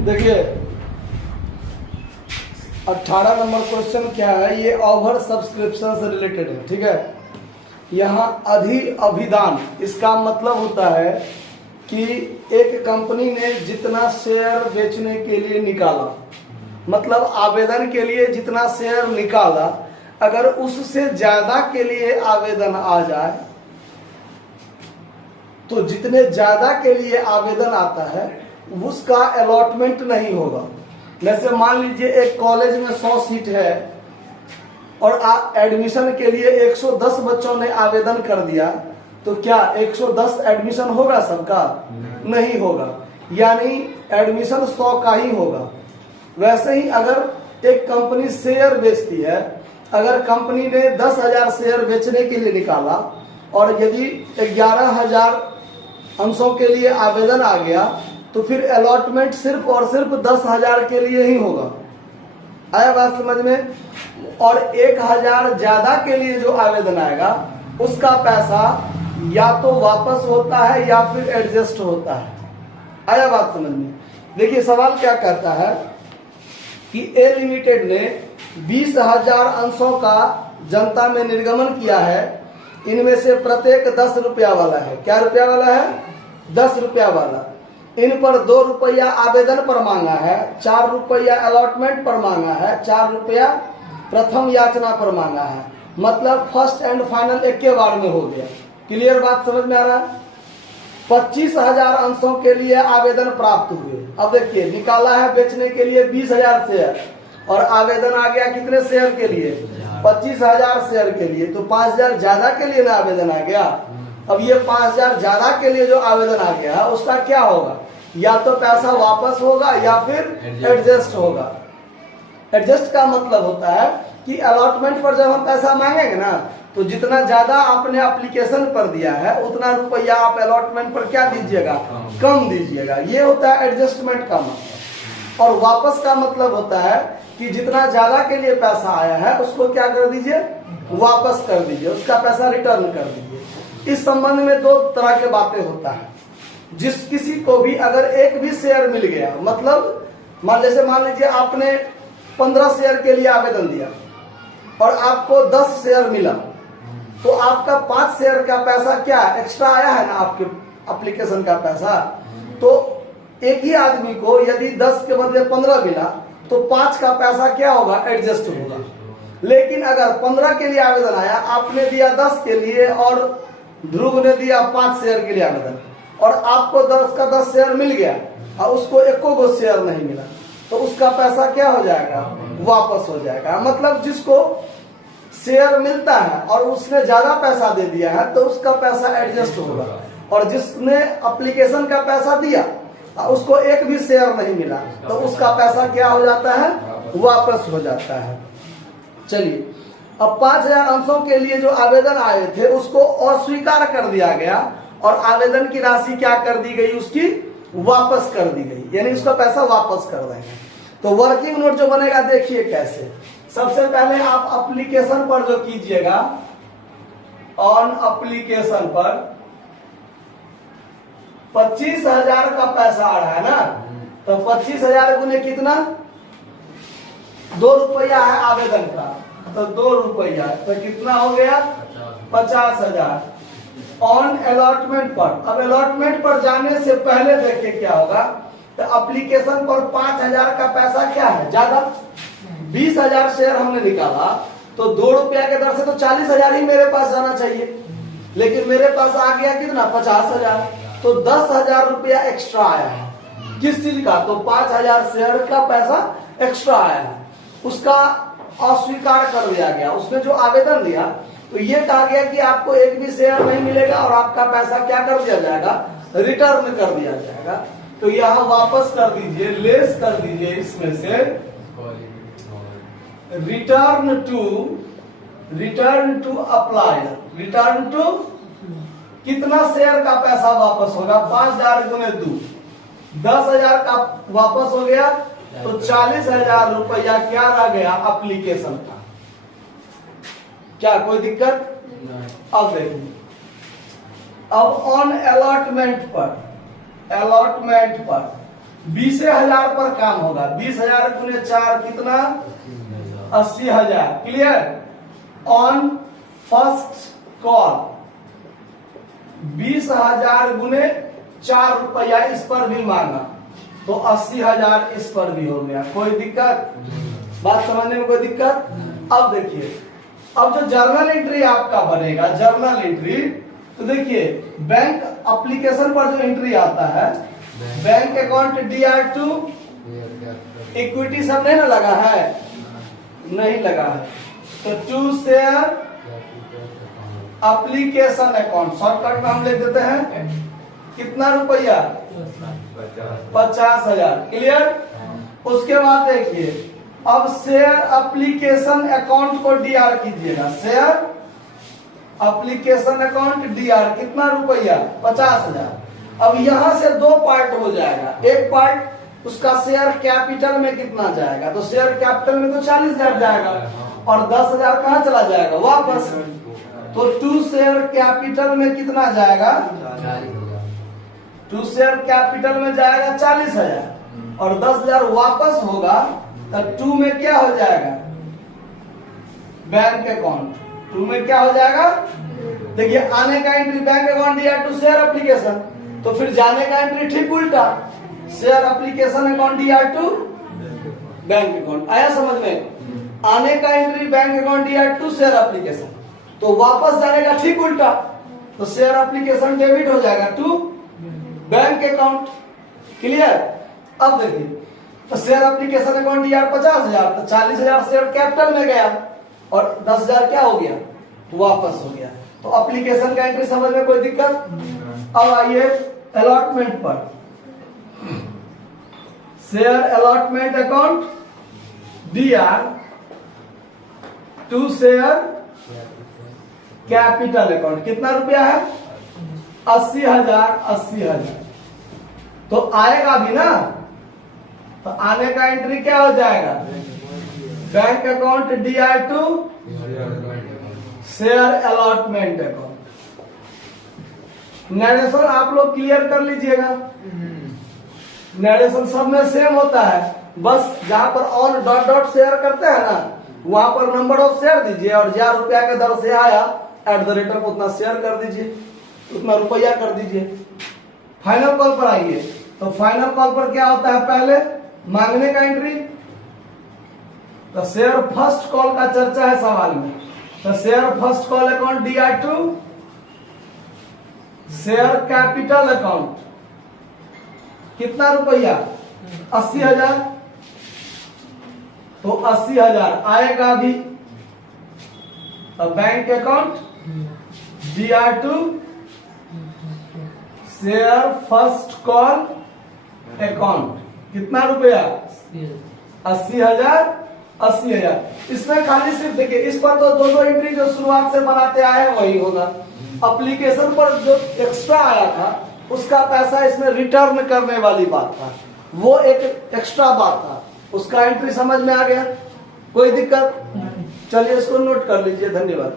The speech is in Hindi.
देखिए 18 नंबर क्वेश्चन क्या है, ये ओवर सब्सक्रिप्शन से रिलेटेड है। ठीक है, यहाँ अभिदान, इसका मतलब होता है कि एक कंपनी ने जितना शेयर बेचने के लिए निकाला, मतलब आवेदन के लिए जितना शेयर निकाला, अगर उससे ज्यादा के लिए आवेदन आ जाए तो जितने ज्यादा के लिए आवेदन आता है उसका अलॉटमेंट नहीं होगा। जैसे मान लीजिए एक कॉलेज में 100 सीट है और एडमिशन के लिए 110 बच्चों ने आवेदन कर दिया, तो क्या 110 एडमिशन होगा सबका? नहीं होगा, यानी एडमिशन 100 का ही होगा। वैसे ही अगर एक कंपनी शेयर बेचती है, अगर कंपनी ने 10,000 शेयर बेचने के लिए निकाला और यदि 11,000 अंशों के लिए आवेदन आ गया तो फिर अलॉटमेंट सिर्फ और सिर्फ 10,000 के लिए ही होगा। आया बात समझ में? और 1,000 ज्यादा के लिए जो आवेदन आएगा उसका पैसा या तो वापस होता है या फिर एडजस्ट होता है। आया बात समझ में? देखिए सवाल क्या कहता है कि ए लिमिटेड ने 20,000 अंशों का जनता में निर्गमन किया है, इनमें से प्रत्येक 10 रुपया वाला है। क्या रुपया वाला है? 10 रुपया वाला। इन पर 2 रुपया आवेदन पर मांगा है, 4 रुपया अलॉटमेंट पर मांगा है, 4 रुपया प्रथम याचना पर मांगा है। मतलब फर्स्ट एंड फाइनल एक के बार में हो गया। क्लियर बात समझ में आ रहा है? 25,000 अंशों के लिए आवेदन प्राप्त हुए। अब देखिए निकाला है बेचने के लिए 20,000 शेयर और आवेदन आ गया कितने शेयर के लिए? 25,000 शेयर के लिए। तो 5,000 ज्यादा के लिए ना आवेदन आ गया। अब ये 5,000 ज्यादा के लिए जो आवेदन आ गया उसका क्या होगा? या तो पैसा वापस होगा या फिर एडजस्ट होगा। एडजस्ट का मतलब होता है कि अलॉटमेंट पर जब हम पैसा मांगेंगे ना, तो जितना ज्यादा आपने एप्लीकेशन पर दिया है उतना रुपया आप अलॉटमेंट पर क्या दीजिएगा? कम दीजिएगा। ये होता है एडजस्टमेंट का मतलब। और वापस का मतलब होता है कि जितना ज्यादा के लिए पैसा आया है उसको क्या कर दीजिए? वापस कर दीजिए, उसका पैसा रिटर्न कर दीजिए। इस संबंध में 2 तरह के बातें होता है। जिस किसी को भी अगर एक भी शेयर मिल गया, मतलब जैसे मान लीजिए आपने 15 शेयर के लिए आवेदन दिया और आपको 10 शेयर मिला, तो आपका 5 शेयर का पैसा क्या एक्स्ट्रा आया है ना, आपके एप्लीकेशन का पैसा। तो एक ही आदमी को यदि 10 के बदले 15 मिला तो 5 का पैसा क्या होगा? एडजस्ट होगा। लेकिन अगर 15 के लिए आवेदन आया, आपने दिया 10 के लिए और ध्रुव ने दिया 5 शेयर के लिए आवेदन, और आपको 10 का 10 शेयर मिल गया और उसको एको गो शेयर नहीं मिला, तो उसका पैसा क्या हो जाएगा? वापस हो जाएगा। मतलब जिसको शेयर मिलता है और उसने ज्यादा पैसा दे दिया है तो उसका पैसा एडजस्ट होगा, और जिसने एप्लीकेशन का पैसा दिया उसको एक भी शेयर नहीं मिला तो उसका पैसा क्या हो जाता है? वापस हो जाता है। चलिए, अब 5,000 अंशों के लिए जो आवेदन आए थे उसको अस्वीकार कर दिया गया और आवेदन की राशि क्या कर दी गई? उसकी वापस कर दी गई, यानी उसका पैसा वापस कर देंगे। तो वर्किंग नोट जो बनेगा देखिए कैसे। सबसे पहले आप एप्लीकेशन पर जो कीजिएगा, ऑन एप्लीकेशन पर 25,000 का पैसा आ रहा है ना, तो 25,000 गुने कितना? 2 रुपया है आवेदन का, तो 2 रुपया तो कितना हो गया? 50,000। ऑन अलॉटमेंट पर, अब अलॉटमेंट पर जाने से पहले देखिए क्या होगा, तो एप्लीकेशन पर 5,000 का पैसा क्या है? ज्यादा। 20,000 शेयर हमने निकाला तो 2 रुपया के दर से तो 40,000 ही मेरे पास आना चाहिए, लेकिन मेरे पास आ गया कितना? 50,000। तो 10,000 रुपया एक्स्ट्रा आया है। किस चीज का? तो 5,000 शेयर का पैसा एक्स्ट्रा आया है, उसका अस्वीकार कर दिया गया। उसने जो आवेदन दिया तो ये कहा गया कि आपको एक भी शेयर नहीं मिलेगा और आपका पैसा क्या कर दिया जाएगा? रिटर्न कर दिया जाएगा। तो यहाँ वापस कर दीजिए, लेस कर दीजिए इसमें से return to apply. Return to कितना शेयर का पैसा वापस होगा? 5,000 गुने 2, 10,000 का वापस हो गया, तो 40,000 रुपया क्या रह गया? एप्लीकेशन का। क्या कोई दिक्कत? अब देखिए, अब ऑन अलॉटमेंट पर 20,000 पर काम होगा। 20,000 गुने 4 कितना? 80,000। क्लियर। ऑन फर्स्ट कॉल 20,000 गुने 4 रुपया इस पर भी मांगा तो 80,000 इस पर भी हो गया। कोई दिक्कत? बात समझने में कोई दिक्कत? अब देखिए, अब जो जर्नल एंट्री आपका बनेगा, जर्नल एंट्री, तो देखिए बैंक एप्लीकेशन पर जो एंट्री आता है, बैंक अकाउंट DR2 इक्विटी सब नहीं ना लगा है, नहीं लगा है, तो to share application account shortcut में हम लिख देते हैं कितना रुपया? 50,000। क्लियर। उसके बाद देखिए, अब शेयर एप्लीकेशन अकाउंट को DR कीजिएगा। शेयर एप्लीकेशन अकाउंट DR कितना रुपया? 50,000। अब यहां से दो पार्ट हो जाएगा। एक पार्ट उसका शेयर कैपिटल में कितना जाएगा, तो शेयर कैपिटल में तो 40,000 जाएगा और 10,000 कहां चला जाएगा? वापस। तो टू शेयर कैपिटल में कितना जाएगा? टू शेयर कैपिटल में जाएगा 40,000 और 10,000 वापस होगा, तो टू में क्या हो जाएगा? Bank account. टू में क्या हो जाएगा? देखिए आने का entry bank account DR2 share application, तो फिर जाने का एंट्री ठीक उल्टा, share application account DR2 bank account. आया समझ में? आने का entry bank account DR2 share application, तो वापस जाने का ठीक उल्टा, तो शेयर एप्लीकेशन डेबिट हो जाएगा टू बैंक अकाउंट। क्लियर। अब देखिए, तो शेयर एप्लीकेशन अकाउंट DR 50,000, तो 40,000 शेयर कैपिटल में गया और 10,000 क्या हो गया? वापस हो गया। तो एप्लीकेशन का एंट्री समझ में कोई दिक्कत? अब आइए अलॉटमेंट पर। Share allotment account DR to share capital account कितना रुपया है? 80,000। 80,000 तो आएगा भी ना, तो आने का एंट्री क्या हो जाएगा? Bank account DR2 share allotment account. Narration आप लोग क्लियर कर लीजिएगा। नरेशन सब में सेम होता है, बस जहां पर ऑन डॉट डॉट शेयर करते हैं ना, वहां पर नंबर ऑफ शेयर दीजिए और 1,000 रुपया के दर से आया @ उतना शेयर कर दीजिए, उतना रुपया कर दीजिए। फाइनल कॉल पर आइए, तो फाइनल कॉल पर क्या होता है? पहले मांगने का एंट्री, तो शेयर फर्स्ट कॉल का चर्चा है सवाल में, तो share first call account DR2 share capital account कितना रुपया? 80,000। तो 80,000 आएगा भी, तो bank account DR2 share first call account कितना रुपया? 80,000। 80,000। इसमें खाली सिर्फ देखिए, इस पर तो दो एंट्री जो शुरुआत से बनाते आए हैं वही होगा। एप्लीकेशन पर जो एक्स्ट्रा आया था उसका पैसा इसमें रिटर्न करने वाली बात था, वो एक एक्स्ट्रा बात था, उसका एंट्री समझ में आ गया? कोई दिक्कत? चलिए इसको नोट कर लीजिए। धन्यवाद।